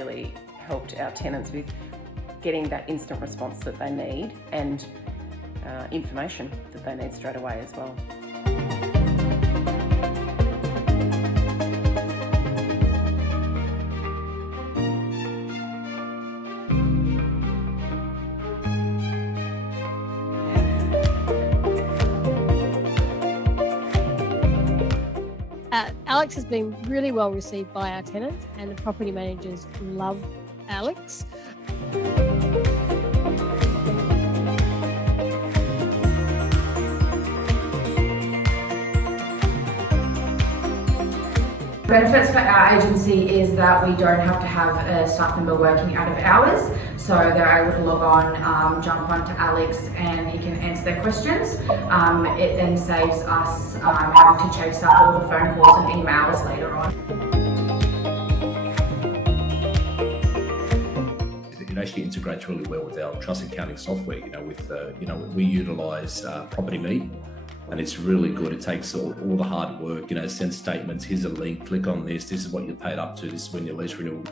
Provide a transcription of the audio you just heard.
really helped our tenants with getting that instant response that they need and information that they need straight away as well. Alex has been really well received by our tenants, and the property managers love Alex. Benefits for our agency is that we don't have to have a staff member working out of hours, so they're able to log on, jump onto Alex, and he can answer their questions. It then saves us having to chase up all the phone calls and emails later on. It actually integrates really well with our trust accounting software. We utilise Property Meet. And it's really good. It takes all the hard work, send statements, here's a link, click on this is what you're paid up to, this is when your lease renewal